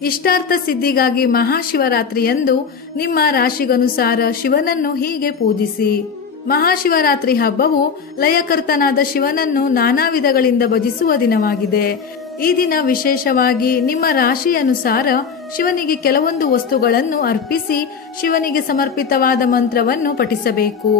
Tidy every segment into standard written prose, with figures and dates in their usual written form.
ಇಷ್ಟಾರ್ಥ ಸಿದ್ಧಿಗಾಗಿ ಮಹಾಶಿವರಾತ್ರಿಯಂದು ನಿಮ್ಮ ರಾಶಿಗನುಸಾರ ಶಿವನನ್ನು ಹೀಗೆ ಪೂಜಿಸಿ. ಮಹಾಶಿವರಾತ್ರಿ ಹಬ್ಬವು ಲಯಕರ್ತನಾದ ಶಿವನನ್ನು ನಾನಾ ವಿಧಗಳಿಂದ ಭಜಿಸುವ ದಿನವಾಗಿದೆ. ಈ ದಿನ ವಿಶೇಷವಾಗಿ ನಿಮ್ಮ ರಾಶಿ ಅನುಸಾರ ಶಿವನಿಗೆ ಕೆಲವೊಂದು ವಸ್ತುಗಳನ್ನು ಅರ್ಪಿಸಿ ಶಿವನಿಗೆ ಸಮರ್ಪಿತವಾದ ಮಂತ್ರವನ್ನು ಪಠಿಸಬೇಕು.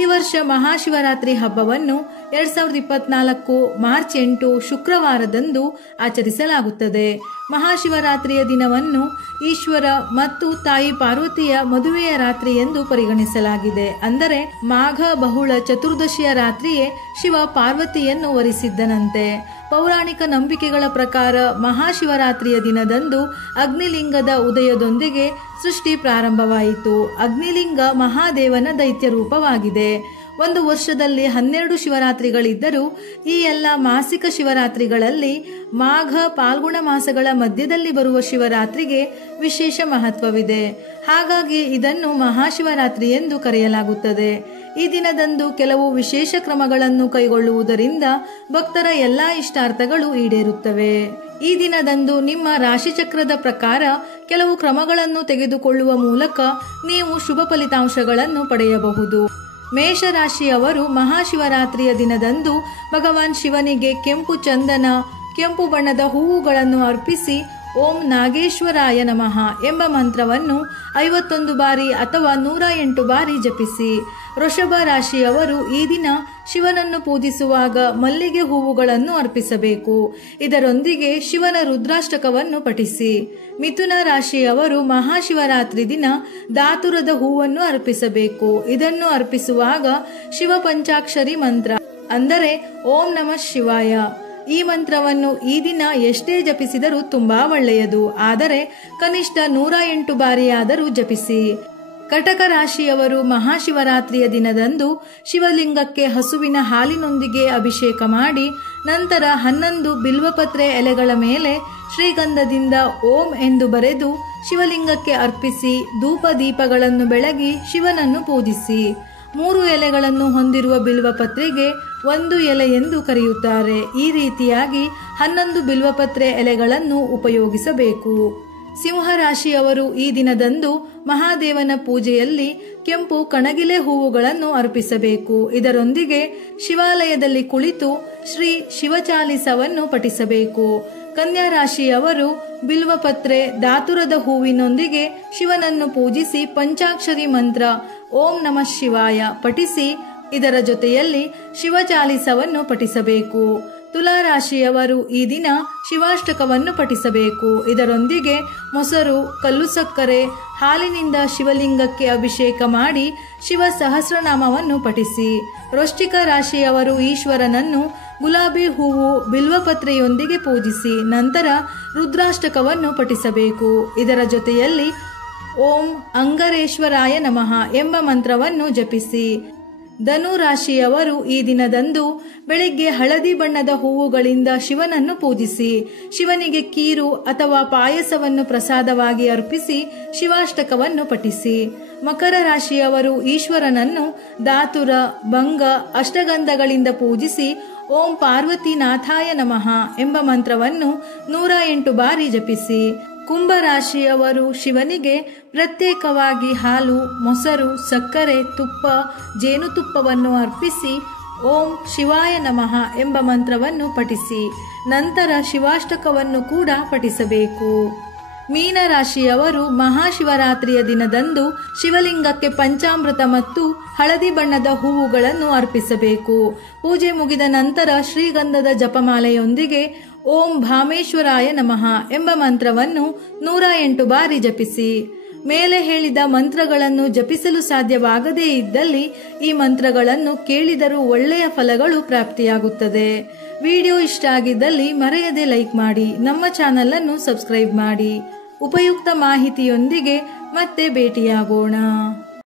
ಈ ವರ್ಷ ಮಹಾಶಿವರಾತ್ರಿ ಹಬ್ಬವನ್ನು 2024 ಮಾರ್ಚ್ 8 ಶುಕ್ರವಾರದಂದು ಆಚರಿಸಲಾಗುತ್ತದೆ. ಮಹಾಶಿವರಾತ್ರಿಯ ದಿನವನ್ನು ಈಶ್ವರ ಮತ್ತು ತಾಯಿ ಪಾರ್ವತಿಯ ಮದುವೆಯ ರಾತ್ರಿ ಎಂದು ಪರಿಗಣಿಸಲಾಗಿದೆ. ಅಂದರೆ ಮಾಘ ಬಹುಳ ಚತುರ್ದಶಿಯ ರಾತ್ರಿಯೇ ಶಿವ ಪಾರ್ವತಿಯನ್ನು ವರಿಸಿದ್ದನಂತೆ. ಪೌರಾಣಿಕ ನಂಬಿಕೆಗಳ ಪ್ರಕಾರ ಮಹಾಶಿವರಾತ್ರಿಯ ದಿನದಂದು ಅಗ್ನಿಲಿಂಗದ ಉದಯದೊಂದಿಗೆ ಸೃಷ್ಟಿ ಪ್ರಾರಂಭವಾಯಿತು. ಅಗ್ನಿಲಿಂಗ ಮಹಾದೇವನ ದೈತ್ಯ ರೂಪವಾಗಿದೆ. ಒಂದು ವರ್ಷದಲ್ಲಿ 12 ಶಿವರಾತ್ರಿಗಳಿದ್ದರೂ ಈ ಎಲ್ಲ ಮಾಸಿಕ ಶಿವರಾತ್ರಿಗಳಲ್ಲಿ ಮಾಘ ಪಾಲ್ಗುಣ ಮಾಸಗಳ ಮಧ್ಯದಲ್ಲಿ ಬರುವ ಶಿವರಾತ್ರಿಗೆ ವಿಶೇಷ ಮಹತ್ವವಿದೆ. ಹಾಗಾಗಿ ಇದನ್ನು ಮಹಾಶಿವರಾತ್ರಿ ಎಂದು ಕರೆಯಲಾಗುತ್ತದೆ. ಈ ದಿನದಂದು ಕೆಲವು ವಿಶೇಷ ಕ್ರಮಗಳನ್ನು ಕೈಗೊಳ್ಳುವುದರಿಂದ ಭಕ್ತರ ಎಲ್ಲಾ ಇಷ್ಟಾರ್ಥಗಳು ಈಡೇರುತ್ತವೆ. ಈ ದಿನದಂದು ನಿಮ್ಮ ರಾಶಿಚಕ್ರದ ಪ್ರಕಾರ ಕೆಲವು ಕ್ರಮಗಳನ್ನು ತೆಗೆದುಕೊಳ್ಳುವ ಮೂಲಕ ನೀವು ಶುಭ ಫಲಿತಾಂಶಗಳನ್ನು ಪಡೆಯಬಹುದು. ಮೇಷರಾಶಿಯವರು ಮಹಾಶಿವರಾತ್ರಿಯ ದಿನದಂದು ಭಗವಾನ್ ಶಿವನಿಗೆ ಕೆಂಪು ಚಂದನ, ಕೆಂಪು ಬಣ್ಣದ ಹೂವುಗಳನ್ನು ಅರ್ಪಿಸಿ ಓಂ ನಾಗೇಶ್ವರಾಯ ನಮಃ ಎಂಬ ಮಂತ್ರವನ್ನು 51 ಬಾರಿ ಅಥವಾ 108 ಬಾರಿ ಜಪಿಸಿ. ವೃಷಭ ರಾಶಿಯವರು ಈ ದಿನ ಶಿವನನ್ನು ಪೂಜಿಸುವಾಗ ಮಲ್ಲಿಗೆ ಹೂವುಗಳನ್ನು ಅರ್ಪಿಸಬೇಕು. ಇದರೊಂದಿಗೆ ಶಿವನ ರುದ್ರಾಷ್ಟಕವನ್ನು ಪಠಿಸಿ. ಮಿಥುನ ರಾಶಿಯವರು ಮಹಾಶಿವರಾತ್ರಿ ದಿನ ದಾತುರದ ಹೂವನ್ನು ಅರ್ಪಿಸಬೇಕು. ಇದನ್ನು ಅರ್ಪಿಸುವಾಗ ಶಿವ ಪಂಚಾಕ್ಷರಿ ಮಂತ್ರ ಅಂದರೆ ಓಂ ನಮಃ ಶಿವಾಯ ಈ ಮಂತ್ರವನ್ನು ಈ ದಿನ ಎಷ್ಟೇ ಜಪಿಸಿದರೂ ತುಂಬಾ ಒಳ್ಳೆಯದು. ಆದರೆ ಕನಿಷ್ಠ 108 ಬಾರಿಯಾದರೂ ಜಪಿಸಿ. ಕಟಕ ರಾಶಿಯವರು ಮಹಾಶಿವರಾತ್ರಿಯ ದಿನದಂದು ಶಿವಲಿಂಗಕ್ಕೆ ಹಸುವಿನ ಹಾಲಿನೊಂದಿಗೆ ಅಭಿಷೇಕ ಮಾಡಿ ನಂತರ 11 ಬಿಲ್ವಪತ್ರೆ ಎಲೆಗಳ ಮೇಲೆ ಶ್ರೀಗಂಧದಿಂದ ಓಂ ಎಂದು ಬರೆದು ಶಿವಲಿಂಗಕ್ಕೆ ಅರ್ಪಿಸಿ ಧೂಪ ದೀಪಗಳನ್ನು ಬೆಳಗಿ ಶಿವನನ್ನು ಪೂಜಿಸಿ. 3 ಎಲೆಗಳನ್ನು ಹೊಂದಿರುವ ಬಿಲ್ವಪತ್ರೆಗೆ 1 ಎಲೆ ಎಂದು ಕರೆಯುತ್ತಾರೆ. ಈ ರೀತಿಯಾಗಿ 11 ಬಿಲ್ವಪತ್ರೆ ಎಲೆಗಳನ್ನು ಉಪಯೋಗಿಸಬೇಕು. ಸಿಂಹರಾಶಿಯವರು ಈ ದಿನದಂದು ಮಹಾದೇವನ ಪೂಜೆಯಲ್ಲಿ ಕೆಂಪು ಕಣಗಿಲೆ ಹೂವುಗಳನ್ನು ಅರ್ಪಿಸಬೇಕು. ಇದರೊಂದಿಗೆ ಶಿವಾಲಯದಲ್ಲಿ ಕುಳಿತು ಶ್ರೀ ಶಿವಚಾಲಿಸವನ್ನು ಪಠಿಸಬೇಕು. ಕನ್ಯಾ ರಾಶಿಯವರು ಬಿಲ್ವಪತ್ರೆ ದಾತುರದ ಹೂವಿನೊಂದಿಗೆ ಶಿವನನ್ನು ಪೂಜಿಸಿ ಪಂಚಾಕ್ಷರಿ ಮಂತ್ರ ಓಂ ನಮಃ ಶಿವಾಯ ಪಠಿಸಿ ಇದರ ಜೊತೆಯಲ್ಲಿ ಶಿವಚಾಲಿಸವನ್ನು ಪಠಿಸಬೇಕು. ತುಲಾ ರಾಶಿಯವರು ಈ ದಿನ ಶಿವಾಷ್ಟಕವನ್ನು ಪಠಿಸಬೇಕು. ಇದರೊಂದಿಗೆ ಮೊಸರು, ಕಲ್ಲು ಸಕ್ಕರೆ, ಹಾಲಿನಿಂದ ಶಿವಲಿಂಗಕ್ಕೆ ಅಭಿಷೇಕ ಮಾಡಿ ಶಿವ ಸಹಸ್ರನಾಮವನ್ನು ಪಠಿಸಿ. ವೃಶ್ಚಿಕ ರಾಶಿಯವರು ಈಶ್ವರನನ್ನು ಗುಲಾಬಿ ಹೂವು ಬಿಲ್ವಪತ್ರೆಯೊಂದಿಗೆ ಪೂಜಿಸಿ ನಂತರ ರುದ್ರಾಷ್ಟಕವನ್ನು ಪಠಿಸಬೇಕು. ಇದರ ಜೊತೆಯಲ್ಲಿ ಓಂ ಅಂಗರೇಶ್ವರಾಯ ನಮಃ ಎಂಬ ಮಂತ್ರವನ್ನು ಜಪಿಸಿ. ಧನು ರಾಶಿಯವರು ಈ ದಿನದಂದು ಬೆಳಿಗ್ಗೆ ಹಳದಿ ಬಣ್ಣದ ಹೂವುಗಳಿಂದ ಶಿವನನ್ನು ಪೂಜಿಸಿ ಶಿವನಿಗೆ ಕೀರು ಅಥವಾ ಪಾಯಸವನ್ನು ಪ್ರಸಾದವಾಗಿ ಅರ್ಪಿಸಿ ಶಿವಾಷ್ಟಕವನ್ನು ಪಠಿಸಿ. ಮಕರ ರಾಶಿಯವರು ಈಶ್ವರನನ್ನು ದಾತುರ, ಭಂಗ, ಅಷ್ಟಗಂಧಗಳಿಂದ ಪೂಜಿಸಿ ಓಂ ಪಾರ್ವತಿನಾಥಾಯ ನಮಃ ಎಂಬ ಮಂತ್ರವನ್ನು 108 ಬಾರಿ ಜಪಿಸಿ. ಕುಂಭರಾಶಿಯವರು ಶಿವನಿಗೆ ಪ್ರತ್ಯೇಕವಾಗಿ ಹಾಲು, ಮೊಸರು, ಸಕ್ಕರೆ, ತುಪ್ಪ, ಜೇನುತುಪ್ಪವನ್ನು ಅರ್ಪಿಸಿ ಓಂ ಶಿವಾಯ ನಮಃ ಎಂಬ ಮಂತ್ರವನ್ನು ಪಠಿಸಿ ನಂತರ ಶಿವಾಷ್ಟಕವನ್ನು ಕೂಡ ಪಠಿಸಬೇಕು. ಮೀನರಾಶಿಯವರು ಮಹಾಶಿವರಾತ್ರಿಯ ದಿನದಂದು ಶಿವಲಿಂಗಕ್ಕೆ ಪಂಚಾಮೃತ ಮತ್ತು ಹಳದಿ ಬಣ್ಣದ ಹೂವುಗಳನ್ನು ಅರ್ಪಿಸಬೇಕು. ಪೂಜೆ ಮುಗಿದ ನಂತರ ಶ್ರೀಗಂಧದ ಜಪಮಾಲೆಯೊಂದಿಗೆ ಓಂ ಭಾಮೇಶ್ವರಾಯ ನಮಃ ಎಂಬ ಮಂತ್ರವನ್ನು 108 ಬಾರಿ ಜಪಿಸಿ. ಮೇಲೆ ಹೇಳಿದ ಮಂತ್ರಗಳನ್ನು ಜಪಿಸಲು ಸಾಧ್ಯವಾಗದೇ ಇದ್ದಲ್ಲಿ ಈ ಮಂತ್ರಗಳನ್ನು ಕೇಳಿದರೂ ಒಳ್ಳೆಯ ಫಲಗಳು ಪ್ರಾಪ್ತಿಯಾಗುತ್ತದೆ. ವಿಡಿಯೋ ಇಷ್ಟ ಆಗಿದ್ದಲ್ಲಿ ಮರೆಯದೆ ಲೈಕ್ ಮಾಡಿ, ನಮ್ಮ ಚಾನಲ್ ಅನ್ನು ಸಬ್ಸ್ಕ್ರೈಬ್ ಮಾಡಿ. ಉಪಯುಕ್ತ ಮಾಹಿತಿಯೊಂದಿಗೆ ಮತ್ತೆ ಭೇಟಿಯಾಗೋಣ.